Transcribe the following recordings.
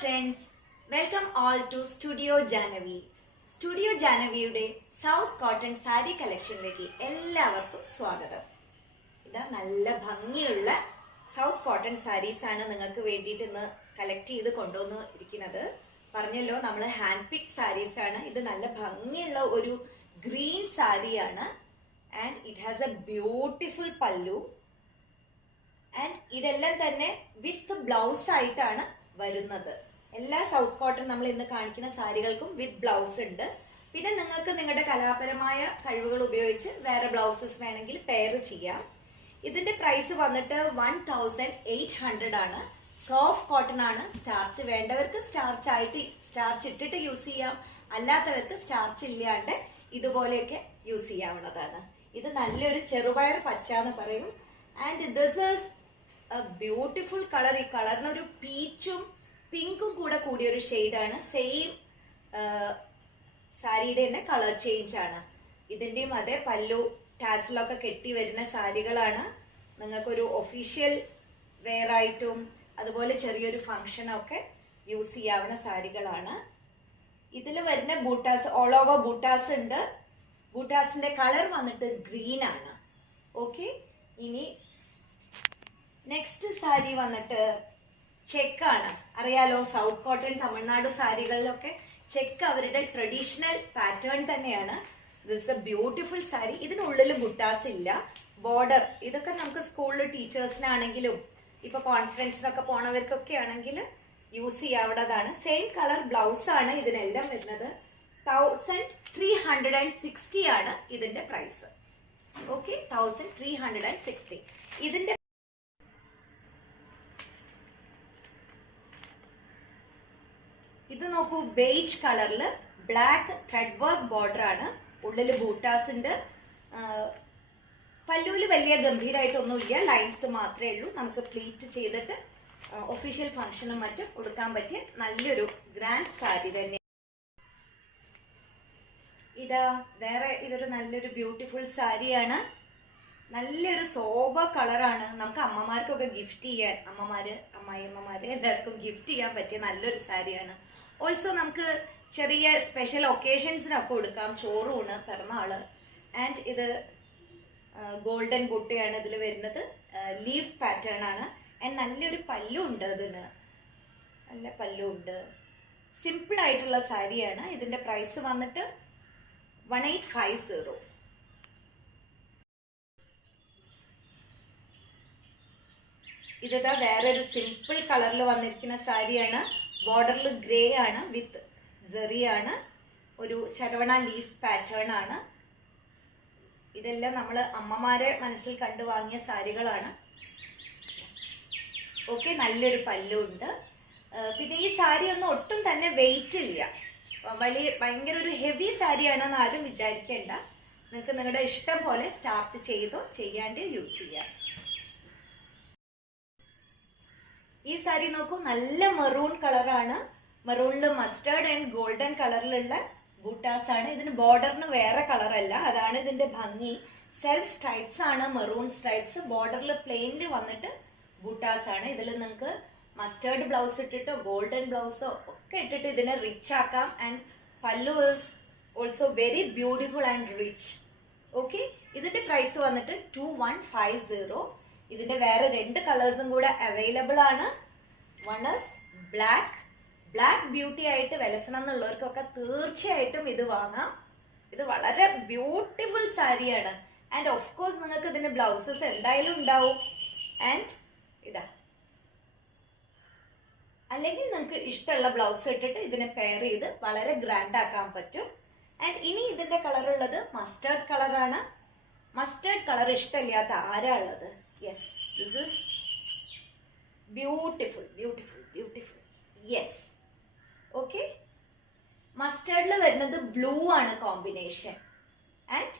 Friends, welcome all to studio Janavi. Studio ജാനവിയുടെ south cotton sari കളക്ഷനിലേക്ക് എല്ലാവർക്കും സ്വാഗതം. ഇതാ നല്ല ഭംഗിയുള്ള സൗത്ത് കോട്ടൺ സാരീസ് ആണ് നിങ്ങൾക്ക് വേണ്ടിയിട്ട് ഇന്ന് കളക്ട് ചെയ്ത് കൊണ്ടുവന്ന് ഇരിക്കുന്നത്. പറഞ്ഞല്ലോ, നമ്മൾ ഹാൻഡ് പിക്ക് സാരീസ് ആണ്. ഇത് നല്ല ഭംഗിയുള്ള ഒരു ഗ്രീൻ സാരിയാണ് and it has A beautiful പല്ലു ആൻഡ് ഇതെല്ലാം തന്നെ വിത്ത് ബ്ലൗസ് ആയിട്ടാണ് വരുന്നത്. എല്ലാ സൗത്ത് കോട്ടൺ നമ്മൾ ഇന്ന് കാണിക്കുന്ന സാരികൾക്കും വിത്ത് ബ്ലൗസ് ഉണ്ട്. പിന്നെ നിങ്ങൾക്ക് നിങ്ങളുടെ കലാപരമായ കഴിവുകൾ ഉപയോഗിച്ച് വേറെ ബ്ലൗസസ് വേണമെങ്കിൽ പെയർ ചെയ്യാം. ഇതിന്റെ പ്രൈസ് വന്നിട്ട് 1800 ആണ്. സോഫ്റ്റ് കോട്ടൺ ആണ്. സ്റ്റാർച്ച് വേണ്ടവർക്ക് സ്റ്റാർച്ച് ഇട്ടിട്ട് യൂസ് ചെയ്യാം, അല്ലാത്തവർക്ക് സ്റ്റാർച്ച് ഇല്ലാണ്ട് ഇതുപോലെയൊക്കെ യൂസ് ചെയ്യാവുന്നതാണ്. ഇത് നല്ലൊരു ചെറുപയർ പച്ച എന്ന് പറയും. And this is beautiful colour. ഈ കളറിനൊരു പീച്ചും പിങ്കും കൂടിയൊരു ഷെയ്ഡാണ്. സെയിം സാരിയുടെ തന്നെ കളർ ചേഞ്ച് ആണ്. ഇതിന്റെയും അതേ പല്ലു ടാസിലൊക്കെ കെട്ടി വരുന്ന സാരികളാണ്. നിങ്ങൾക്കൊരു ഒഫീഷ്യൽ വെയർ ആയിട്ടും അതുപോലെ ചെറിയൊരു ഫംഗ്ഷനൊക്കെ യൂസ് ചെയ്യാവുന്ന സാരികളാണ്. ഇതിൽ വരുന്ന ബൂട്ടാസ്, ഓൾ ഓവർ ബൂട്ടാസ് ഉണ്ട്. ബൂട്ടാസിന്റെ കളർ വന്നിട്ട് ഗ്രീൻ ആണ്. ഓക്കെ, ഇനി നെക്സ്റ്റ് സാരി വന്നിട്ട് ചെക്കാണ്. അറിയാലോ, സൗത്ത് കോട്ടൺ തമിഴ്നാട് സാരികളിലൊക്കെ ചെക്ക് അവരുടെ ട്രഡീഷണൽ പാറ്റേൺ തന്നെയാണ്. This A beautiful sari. ഇതിനുള്ളിൽ ബുട്ടാസ് ഇല്ല. ബോർഡർ ഇതൊക്കെ നമുക്ക് സ്കൂളിൽ ടീച്ചേഴ്സിനാണെങ്കിലും ഇപ്പൊ കോൺഫറൻസിനൊക്കെ പോണവർക്കൊക്കെ ആണെങ്കിൽ യൂസ് ചെയ്യാവുന്നതാണ്. സെയിം കളർ ബ്ലൗസ് ആണ് ഇതിനെല്ലാം വരുന്നത്. 1360 ആണ് ഇതിന്റെ പ്രൈസ്. ഓക്കെ, 1360. ഇതിന്റെ ഇത് നോക്കൂ, ബേജ് കളറിൽ ബ്ലാക്ക് ത്രെഡ് വർക്ക് ബോർഡർ ആണ്. ഉള്ളിൽ ബൂട്ടാസ് ഉണ്ട്. പല്ലുവിൽ വലിയ ഗംഭീരമായിട്ടൊന്നുമില്ല, ലൈൻസ് മാത്രമേ ഉള്ളൂ. നമുക്ക് പ്ലീറ്റ് ചെയ്തിട്ട് ഒഫീഷ്യൽ ഫംഗ്ഷനും മറ്റും കൊടുക്കാൻ പറ്റിയ നല്ലൊരു ഗ്രാൻഡ് സാരി തന്നെ. ഇതൊരു നല്ലൊരു ബ്യൂട്ടിഫുൾ സാരിയാണ്. നല്ലൊരു സോബർ കളറാണ്. നമുക്ക് അമ്മമാർക്കൊക്കെ ഗിഫ്റ്റ് ചെയ്യാൻ, അമ്മായിയമ്മമാര് എല്ലാവർക്കും ഗിഫ്റ്റ് ചെയ്യാൻ പറ്റിയ നല്ലൊരു സാരിയാണ്. ഓൾസോ നമുക്ക് ചെറിയ സ്പെഷ്യൽ ഒക്കേഷൻസിനൊക്കെ കൊടുക്കാം. ചോറൂണ്, പിറന്നാള്. ആൻഡ് ഇത് ഗോൾഡൻ ബുട്ടയാണ് ഇതിൽ വരുന്നത്. ലീഫ് പാറ്റേൺ ആണ്. ആൻഡ് നല്ലൊരു പല്ലു ഉണ്ട്. ഇതിന് നല്ല പല്ലു ഉണ്ട്. സിമ്പിൾ ആയിട്ടുള്ള സാരിയാണ്. ഇതിന്റെ പ്രൈസ് വന്നിട്ട് 1850. ഇതാ വേറൊരു സിമ്പിൾ കളറിൽ വന്നിരിക്കുന്ന സാരിയാണ്. ബോർഡറിൽ ഗ്രേ ആണ്, വിത്ത് ജെറിയാണ്. ഒരു ശരവണ ലീഫ് പാറ്റേൺ ആണ്. ഇതെല്ലാം നമ്മൾ അമ്മമാരെ മനസ്സിൽ കണ്ടു വാങ്ങിയ സാരികളാണ്. ഓക്കെ, നല്ലൊരു പല്ലുണ്ട്. പിന്നെ ഈ സാരി ഒന്നും ഒട്ടും തന്നെ വെയിറ്റ് ഇല്ല. ഭയങ്കര ഒരു ഹെവി സാരിയാണെന്ന് ആരും വിചാരിക്കേണ്ട. നിങ്ങൾക്ക് നിങ്ങളുടെ ഇഷ്ടം പോലെ സ്റ്റാർച്ച് ചെയ്തോ ചെയ്യാണ്ട് യൂസ് ചെയ്യാം. ഈ സാരി നോക്കൂ, നല്ല മെറൂൺ കളറാണ്. മെറൂണിൽ മസ്റ്റേർഡ് ആൻഡ് ഗോൾഡൻ കളറിലുള്ള ബൂട്ടാസ് ആണ്. ഇതിന് ബോർഡറിന് വേറെ കളറല്ല, അതാണ് ഇതിന്റെ ഭംഗി. സെൽഫ് സ്ട്രൈപ്സ് ആണ്, മെറൂൺ സ്ട്രൈപ്സ്. ബോർഡറിൽ പ്ലെയിനിൽ വന്നിട്ട് ബൂട്ടാസ് ആണ്. ഇതിൽ നിങ്ങൾക്ക് മസ്റ്റേർഡ് ബ്ലൗസ് ഇട്ടിട്ടോ ഗോൾഡൻ ബ്ലൗസോ ഒക്കെ ഇട്ടിട്ട് ഇതിനെ റിച്ച് ആക്കാം. ആൻഡ് പല്ലു is also very beautiful and rich. Okay, ഇതിന്റെ പ്രൈസ് വന്നിട്ട് 2150. ഇതിന്റെ വേറെ 2 കളേഴ്സും കൂടെ അവൈലബിൾ ആണ്. വൺ ഇസ് ബ്ലാക്ക് ബ്യൂട്ടി ആയിട്ട് വിലസണം എന്നുള്ളവർക്കൊക്കെ തീർച്ചയായിട്ടും ഇത് വാങ്ങാം. ഇത് വളരെ ബ്യൂട്ടിഫുൾ സാരിയാണ്. ആൻഡ് ഓഫ് കോഴ്സ് നിങ്ങൾക്ക് ഇതിന്റെ ബ്ലൗസസ് എന്തായാലും ഉണ്ടാവും. ആൻഡ് അല്ലെങ്കിൽ നിങ്ങൾക്ക് ഇഷ്ടമുള്ള ബ്ലൗസ് ഇട്ടിട്ട് ഇതിനെ പെയർ ചെയ്ത് വളരെ ഗ്രാൻഡ് ആക്കാൻ പറ്റും. ആൻഡ് ഇനി ഇതിന്റെ കളർ ഉള്ളത് മസ്റ്റേർഡ് കളറാണ്. മസ്റ്റേർഡ് കളർ ഇഷ്ടമില്ലാത്ത ആരാ ഉള്ളത്? Yes, this is beautiful. Yes, okay. മസ്റ്റേർഡിൽ വരുന്നത് ബ്ലൂ ആണ് കോമ്പിനേഷൻ. ആൻഡ്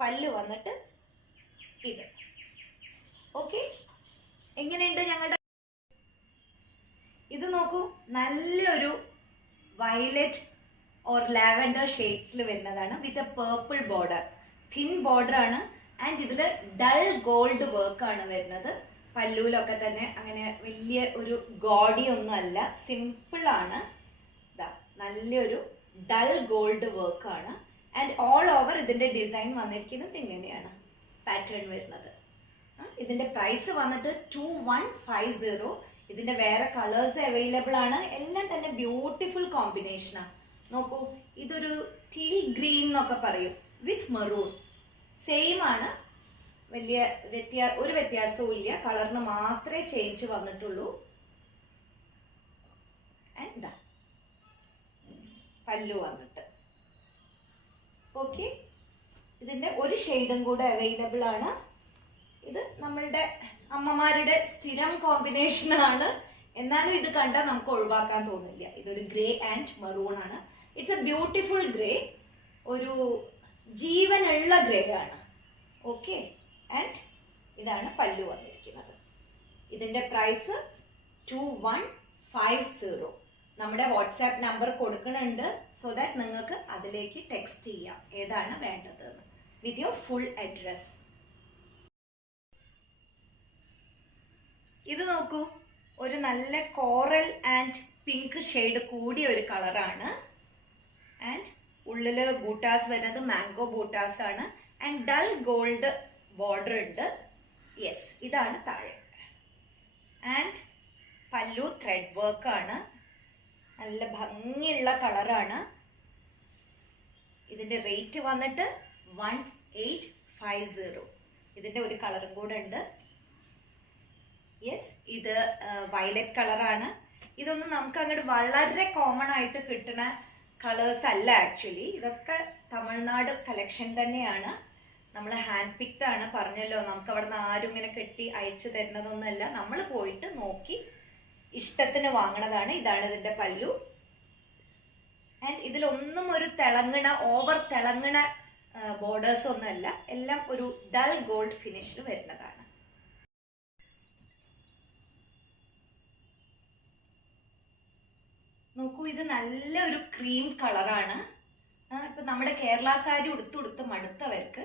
പല്ലു വന്നിട്ട് ഇത്. ഓക്കെ, എങ്ങനെയുണ്ട് ഞങ്ങളുടെ? ഇത് നോക്കൂ, നല്ലൊരു വയലറ്റ് ഓർ ലാവൻഡർ ഷെയ്ഡ്സിൽ വരുന്നതാണ്. With a purple border, thin border ആണ്. ആൻഡ് ഇതിൽ ഡൾ ഗോൾഡ് വർക്ക് ആണ് വരുന്നത്. പല്ലുവിലൊക്കെ തന്നെ അങ്ങനെ വലിയ ഒരു ഗോഡി ഒന്നും അല്ല, സിമ്പിളാണ്. ഇതാ നല്ലൊരു ഡൾ ഗോൾഡ് വർക്കാണ്. ആൻഡ് ഓൾ ഓവർ ഇതിൻ്റെ ഡിസൈൻ വന്നിരിക്കുന്നത് ഇങ്ങനെയാണ് പാറ്റേൺ വരുന്നത്. ഇതിൻ്റെ പ്രൈസ് വന്നിട്ട് 2150. ഇതിൻ്റെ വേറെ കളേഴ്സ് അവൈലബിൾ ആണ്. എല്ലാം തന്നെ ബ്യൂട്ടിഫുൾ കോമ്പിനേഷനാണ്. നോക്കൂ, ഇതൊരു ടീൽ ഗ്രീൻ എന്നൊക്കെ പറയും വിത്ത് മെറൂൺ. സെയിം ആണ്, വലിയ ഒരു വ്യത്യാസവും ഇല്ല. കളറിന് മാത്രമേ ചേഞ്ച് വന്നിട്ടുള്ളൂ. എന്താ പല്ലു വന്നിട്ട് ഓക്കെ. ഇതിൻ്റെ ഒരു ഷെയ്ഡും കൂടെ അവൈലബിൾ ആണ്. ഇത് നമ്മളുടെ അമ്മമാരുടെ സ്ഥിരം കോമ്പിനേഷനാണ്. എന്നാലും ഇത് കണ്ടാൽ നമുക്ക് ഒഴിവാക്കാൻ തോന്നില്ല. ഇതൊരു ഗ്രേ ആൻഡ് മെറൂൺ ആണ്. ഇറ്റ്സ് എ ബ്യൂട്ടിഫുൾ ഗ്രേ, ഒരു ജീവനുള്ള ഗ്രേ ആണ്. ഓക്കെ. ആൻഡ് ഇതാണ് പല്ലു വന്നിരിക്കുന്നത്. ഇതിൻ്റെ പ്രൈസ് 2150. നമ്മുടെ വാട്സാപ്പ് നമ്പർ കൊടുക്കുന്നുണ്ട്, സോ ദാറ്റ് നിങ്ങൾക്ക് അതിലേക്ക് ടെക്സ്റ്റ് ചെയ്യാം ഏതാണ് വേണ്ടതെന്ന് വിത്ത് യുവർ ഫുൾ അഡ്രസ്. ഇത് നോക്കൂ, ഒരു നല്ല കോറൽ ആൻഡ് പിങ്ക് ഷെയ്ഡ് കൂടിയ ഒരു കളറാണ്. ആൻഡ് ഉള്ളിൽ ബൂട്ടാസ് വരുന്നത് മാംഗോ ബൂട്ടാസ് ആണ്. ആൻഡ് ഡൾ ഗോൾഡ് ബോർഡർ ഉണ്ട്. യെസ്, ഇതാണ് താഴെ. ആൻഡ് പല്ലു ത്രെഡ് വർക്കാണ്. നല്ല ഭംഗിയുള്ള കളറാണ്. ഇതിൻ്റെ റേറ്റ് വന്നിട്ട് 1850. ഇതിൻ്റെ ഒരു കളറും കൂടെ ഉണ്ട്. യെസ്, ഇത് വയലറ്റ് കളറാണ്. ഇതൊന്നും നമുക്ക് അങ്ങോട്ട് വളരെ കോമൺ ആയിട്ട് കിട്ടുന്ന കളേഴ്സ് അല്ല ആക്ച്വലി. ഇതൊക്കെ തമിഴ്നാട് കളക്ഷൻ തന്നെയാണ്. നമ്മൾ ഹാൻഡ് പിക്ഡ് ആണ്, പറഞ്ഞല്ലോ. നമുക്ക് അവിടെ നിന്ന് ആരും ഇങ്ങനെ കെട്ടി അയച്ചു തരുന്നതൊന്നുമല്ല. നമ്മൾ പോയിട്ട് നോക്കി ഇഷ്ടത്തിന് വാങ്ങണതാണ്. ഇതാണ് ഇതിൻ്റെ പല്ലു. ആൻഡ് ഇതിലൊന്നും ഒരു തിളങ്ങണ ഓവർ തിളങ്ങണ ബോർഡേഴ്സ് ഒന്നുമല്ല. എല്ലാം ഒരു ഡൾ ഗോൾഡ് ഫിനിഷിൽ വരുന്നതാണ്. നോക്കൂ, ഇത് നല്ലൊരു ക്രീം കളറാണ്. ഇപ്പം നമ്മുടെ കേരള സാരി ഉടുത്തുടുത്ത് മടുത്തവർക്ക്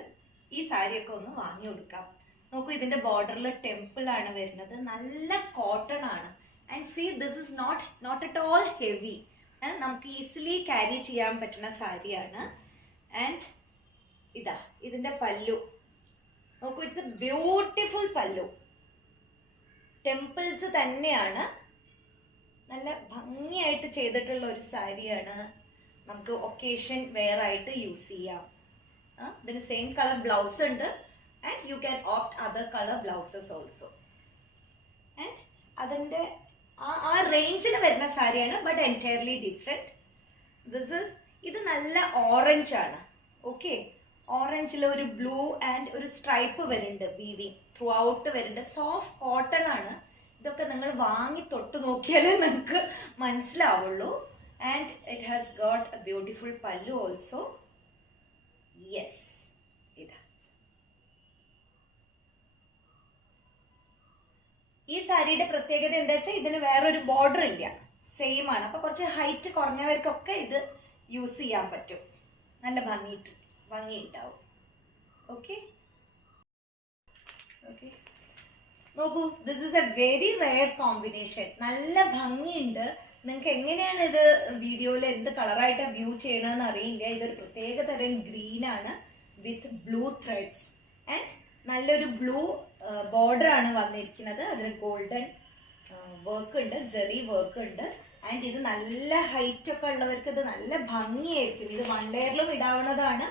ഈ സാരിയൊക്കെ ഒന്ന് വാങ്ങി കൊടുക്കാം. നോക്കൂ, ഇതിൻ്റെ ബോർഡറിൽ ടെമ്പിൾ ആണ് വരുന്നത്. നല്ല കോട്ടൺ ആണ്. And see, this is not at all heavy. നമുക്ക് ഈസിലി ക്യാരി ചെയ്യാൻ പറ്റുന്ന സാരിയാണ്. ആൻഡ് ഇതാ ഇതിൻ്റെ പല്ലു നോക്കൂ, it's a beautiful pallu. Temples തന്നെയാണ്. നല്ല ഭംഗിയായിട്ട് ചെയ്തിട്ടുള്ള ഒരു സാരിയാണ്. നമുക്ക് ഒക്കേഷൻ വെയർ ആയിട്ട് യൂസ് ചെയ്യാം. ഇതിന് സെയിം കളർ ബ്ലൗസ് ഉണ്ട്. And you can opt other colour blouses also. And അതിൻ്റെ ആ റേഞ്ചിൽ വരുന്ന സാരിയാണ്, ബട്ട് എൻറ്റയർലി ഡിഫറെൻറ്റ്. ഇത് നല്ല ഓറഞ്ച് ആണ്. ഓക്കെ, ഓറഞ്ചിൽ ഒരു ബ്ലൂ ആൻഡ് ഒരു സ്ട്രൈപ്പ് വരുന്നുണ്ട്, വീവിങ് ത്രൂ ഔട്ട് വരുന്നുണ്ട്. സോഫ്റ്റ് കോട്ടൺ ആണ്. ഇതൊക്കെ നിങ്ങൾ വാങ്ങി തൊട്ട് നോക്കിയാലേ നിങ്ങൾക്ക് മനസ്സിലാവുള്ളൂ. And it has got A beautiful പല്ലു ഓൾസോ. യെസ്, ഇതാ ഈ സാരിയുടെ പ്രത്യേകത എന്താ വെച്ചാൽ ഇതിന് വേറൊരു ബോർഡർ ഇല്ല, സെയിം ആണ്. അപ്പോൾ കുറച്ച് ഹൈറ്റ് കുറഞ്ഞവർക്കൊക്കെ ഇത് യൂസ് ചെയ്യാൻ പറ്റും. നല്ല ഭംഗിയുണ്ടാവും. ഓക്കെ ഓക്കെ, നോക്കൂ, this is A very rare combination. നല്ല ഭംഗിയുണ്ട്. നിങ്ങൾക്ക് എങ്ങനെയാണ് ഇത് വീഡിയോയിൽ എന്ത് കളറായിട്ടാണ് വ്യൂ ചെയ്യണമെന്ന് അറിയില്ല. ഇതൊരു പ്രത്യേക തരം ഗ്രീനാണ് വിത്ത് ബ്ലൂ ത്രെഡ്സ്. ആൻഡ് നല്ലൊരു ബ്ലൂ ബോർഡർ ആണ് വന്നിരിക്കുന്നത്. അതിൽ ഗോൾഡൻ വർക്ക് ഉണ്ട്, സെറി വർക്ക് ഉണ്ട്. ആൻഡ് ഇത് നല്ല ഹൈറ്റ് ഒക്കെ ഉള്ളവർക്ക് ഇത് നല്ല ഭംഗിയായിരിക്കും. ഇത് 1 ലെയറിലും ഇടാവുന്നതാണ്.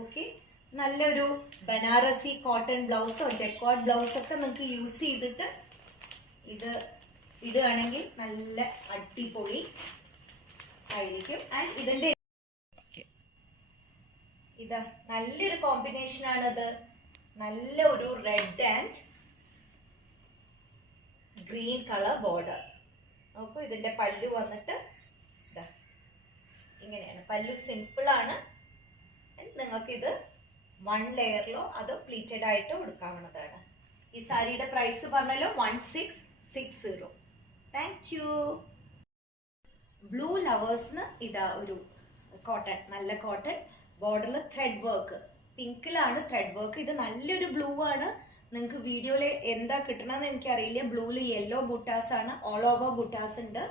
ഓക്കെ, നല്ലൊരു ബനാറസി കോട്ടൺ ബ്ലൗസോ ജെക്കോർഡ് ബ്ലൗസൊക്കെ നിങ്ങൾക്ക് യൂസ് ചെയ്തിട്ട് ഇത് ഇടുകയാണെങ്കിൽ നല്ല അടിപൊളി ആയിരിക്കും. ആൻഡ് ഇതിൻ്റെ ഇതാ നല്ലൊരു കോമ്പിനേഷനാണത്. നല്ല ഒരു red and green colour border. നോക്കൂ, ഇതിൻ്റെ പല്ലു വന്നിട്ട് ഇതാ ഇങ്ങനെയാണ്. പല്ലു സിമ്പിളാണ്. നിങ്ങൾക്കിത് 1 ലെയറിലോ അതോ പ്ലീറ്റഡ് ആയിട്ടോ എടുക്കാവുന്നതാണ്. ഈ സാരിയുടെ പ്രൈസ് പറഞ്ഞല്ലോ 1660. Thank you. ബ്ലൂ ലവേഴ്സിന് ഇതാ ഒരു കോട്ടൺ, നല്ല കോട്ടൺ ബോർഡറിൽ ത്രെഡ് വർക്ക്. പിങ്കിലാണ് ത്രെഡ് വർക്ക്. ഇത് നല്ലൊരു ബ്ലൂ ആണ്. നിങ്ങൾക്ക് വീഡിയോയിൽ എന്താ കിട്ടണമെന്ന് എനിക്കറിയില്ല. ബ്ലൂവിൽ യെല്ലോ ബുട്ടാസ് ആണ്, ഓൾ ഓവർ ബുട്ടാസ് ഉണ്ട്.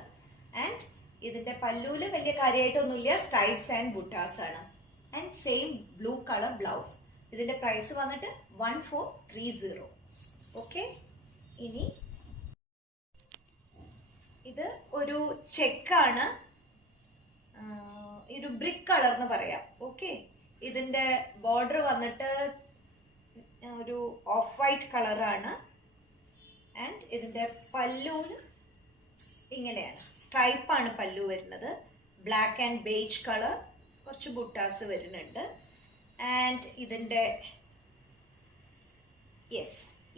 ആൻഡ് ഇതിന്റെ പല്ലുവിൽ വലിയ കാര്യമായിട്ടൊന്നുമില്ല, സ്ട്രൈപ്സ് ആൻഡ് ബുട്ടാസ് ആണ്. And same blue colour blouse. ഇതിന്റെ പ്രൈസ് വന്നിട്ട് 1430. ഓക്കെ, ഇനി ഇത് ഒരു ചെക്കാണ്, ഒരു ബ്രിക്ക് കളർ എന്ന് പറയാം. ഓക്കെ, ഇതിന്റെ ബോർഡർ വന്നിട്ട് ഒരു ഓഫ് വൈറ്റ് കളറാണ്. ആൻഡ് ഇതിന്റെ പല്ലുവിന് ഇങ്ങനെയാണ്, സ്ട്രൈപ്പാണ് പല്ലു വരുന്നത്. ബ്ലാക്ക് ആൻഡ് ബേജ് കളർ, കുറച്ച് ബുട്ടാസ് വരുന്നുണ്ട്. ആൻഡ് ഇതിന്റെ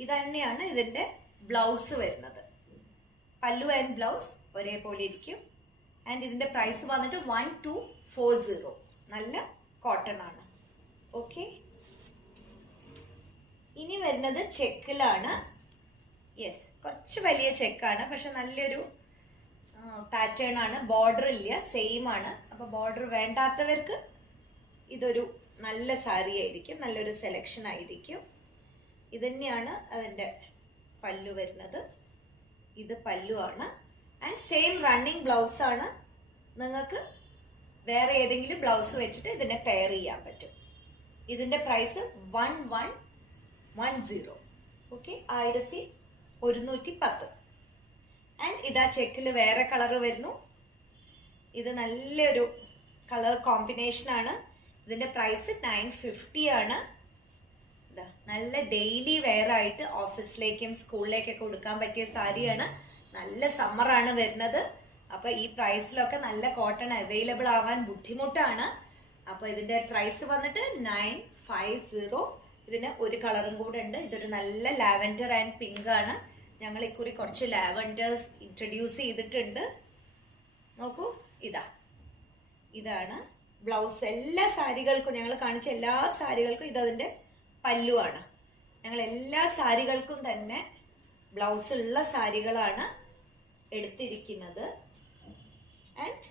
ഇത് തന്നെയാണ് ഇതിന്റെ ബ്ലൗസ് വരുന്നത്. പല്ലു ആൻഡ് ബ്ലൗസ് ഒരേപോലെ ഇരിക്കും. ആൻഡ് ഇതിന്റെ പ്രൈസ് വന്നിട്ട് 1240. നല്ല കോട്ടൺ ആണ്. ഓക്കെ, ഇനി വരുന്നത് ചെക്കിലാണ്. കുറച്ച് വലിയ ചെക്കാണ്, പക്ഷെ നല്ലൊരു പാറ്റേൺ ആണ്. ബോർഡർ ഇല്ല, സെയിം ആണ്. അപ്പൊ ബോർഡർ വേണ്ടാത്തവർക്ക് ഇതൊരു നല്ല സാരി ആയിരിക്കും, നല്ലൊരു സെലക്ഷൻ ആയിരിക്കും. ഇത് തന്നെയാണ് അതിന്റെ പല്ലു വരുന്നത്. ഇത് പല്ലു ആണ്. ആൻഡ് സെയിം റണ്ണിങ് ബ്ലൗസ് ആണ്. നിങ്ങൾക്ക് വേറെ ഏതെങ്കിലും ബ്ലൗസ് വെച്ചിട്ട് ഇതിനെ പെയർ ചെയ്യാൻ പറ്റും. ഇതിന്റെ പ്രൈസ് 1110. ഓക്കെ, 1110. ആൻഡ് ഇതാ ചെക്കിൽ വേറെ കളർ വരുന്നു. ഇത് നല്ലൊരു കളർ കോമ്പിനേഷൻ ആണ്. ഇതിന്റെ പ്രൈസ് 950 ആണ്. നല്ല ഡെയിലി വെയർ ആയിട്ട് ഓഫീസിലേക്കും സ്കൂളിലേക്കൊക്കെ കൊടുക്കാൻ പറ്റിയ സാരിയാണ്. നല്ല സമ്മറാണ് വരുന്നത്. അപ്പൊ ഈ പ്രൈസിലൊക്കെ നല്ല കോട്ടൺ അവൈലബിൾ ആവാൻ ബുദ്ധിമുട്ടാണ്. അപ്പൊ ഇതിന്റെ പ്രൈസ് വന്നിട്ട് 950. ഇതിന് ഒരു കളറും കൂടെ ഉണ്ട്. ഇതൊരു നല്ല ലാവൻഡർ ആൻഡ് പിങ്ക് ആണ്. ഞങ്ങൾ ഇക്കുറി കുറച്ച് ലാവൻഡേഴ്സ് ഇൻട്രൊഡ്യൂസ് ചെയ്തിട്ടുണ്ട്. നോക്കൂ, ഇതാണ് ബ്ലൗസ്. എല്ലാ സാരികൾക്കും, ഞങ്ങൾ കാണിച്ച എല്ലാ സാരികൾക്കും ഇതതിന്റെ പല്ലുവാണ്. ഞങ്ങൾ എല്ലാ സാരികൾക്കും തന്നെ ബ്ലൗസ് ഉള്ള സാരികളാണ് എടുത്തിരിക്കുന്നത്. ആൻഡ്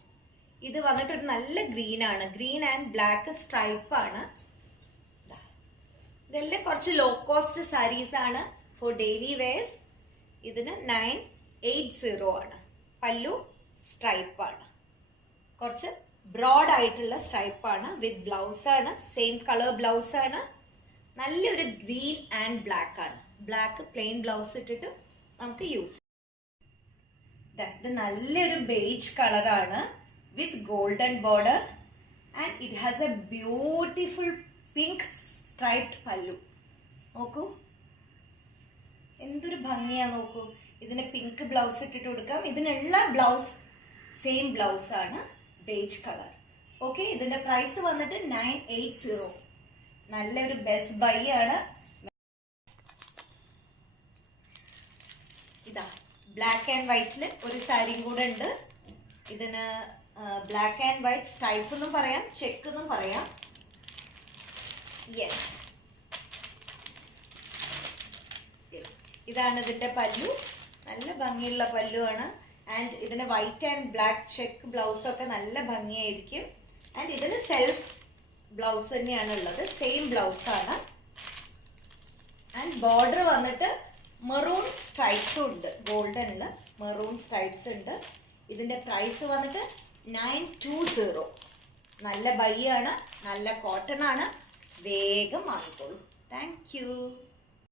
ഇത് വന്നിട്ട് ഒരു നല്ല ഗ്രീൻ ആണ്. ഗ്രീൻ ആൻഡ് ബ്ലാക്ക് സ്ട്രൈപ്പ് ആണ്. ഇതെല്ലാം കുറച്ച് ലോ കോസ്റ്റ് സാരീസ് ആണ് ഫോർ ഡെയിലി വെയർസ്. ഇതിന് 980 ആണ്. പല്ലു സ്ട്രൈപ്പ് ആണ്, കുറച്ച് ബ്രോഡ് ആയിട്ടുള്ള സ്ട്രൈപ്പ് ആണ്. വിത്ത് ബ്ലൗസ് ആണ്, സെയിം കളർ ബ്ലൗസ് ആണ്. നല്ലൊരു ഗ്രീൻ ആൻഡ് ബ്ലാക്ക് ആണ്. ബ്ലാക്ക് പ്ലെയിൻ ബ്ലൗസ് ഇട്ടിട്ട് നമുക്ക് യൂസ്. ഇത് നല്ലൊരു ബേജ് കളറാണ് വിത്ത് golden border. And it has A beautiful pink striped പല്ലു. നോക്കൂ, എന്തൊരു ഭംഗിയാ നോക്കൂ. ഇതിന് പിങ്ക് ബ്ലൗസ് ഇട്ടിട്ട് കൊടുക്കാം. ഇതിനുള്ള ബ്ലൗസ് സെയിം ബ്ലൗസ് ആണ്, ബേജ് കളർ. ഓക്കെ, ഇതിന്റെ പ്രൈസ് വന്നിട്ട് 980. നല്ലൊരു ബെസ്റ്റ് ബൈ ആണ്. ഇതാ ബ്ലാക്ക് ആൻഡ് വൈറ്റിൽ ഒരു സാരിയും കൂടെ ഉണ്ട്. ഇതിന് ബ്ലാക്ക് ആൻഡ് വൈറ്റ് സ്ട്രൈപ്പ് എന്നും പറയാം, ചെക്ക് എന്നും പറയാം. ഇതാണ് ഇതിന്റെ പല്ലു. നല്ല ഭംഗിയുള്ള പല്ലു ആണ്. ആൻഡ് ഇതിന് white and black check blouse ഒക്കെ നല്ല ഭംഗിയായിരിക്കും. ആൻഡ് ഇതിന് സെൽഫ് ബ്ലൗസ് തന്നെയാണ് ഉള്ളത്, സെയിം ബ്ലൗസ് ആണ്. ആൻഡ് ബോർഡർ വന്നിട്ട് മെറൂൺ സ്ട്രൈപ്സും ഉണ്ട്. ഗോൾഡനില് മെറൂൺ സ്ട്രൈപ്സ് ഉണ്ട്. ഇതിന്റെ പ്രൈസ് വന്നിട്ട് 920. നല്ല ബൈ ആണ്, നല്ല കോട്ടൺ ആണ്. വേഗം വാങ്ങിക്കോളൂ. Thank you.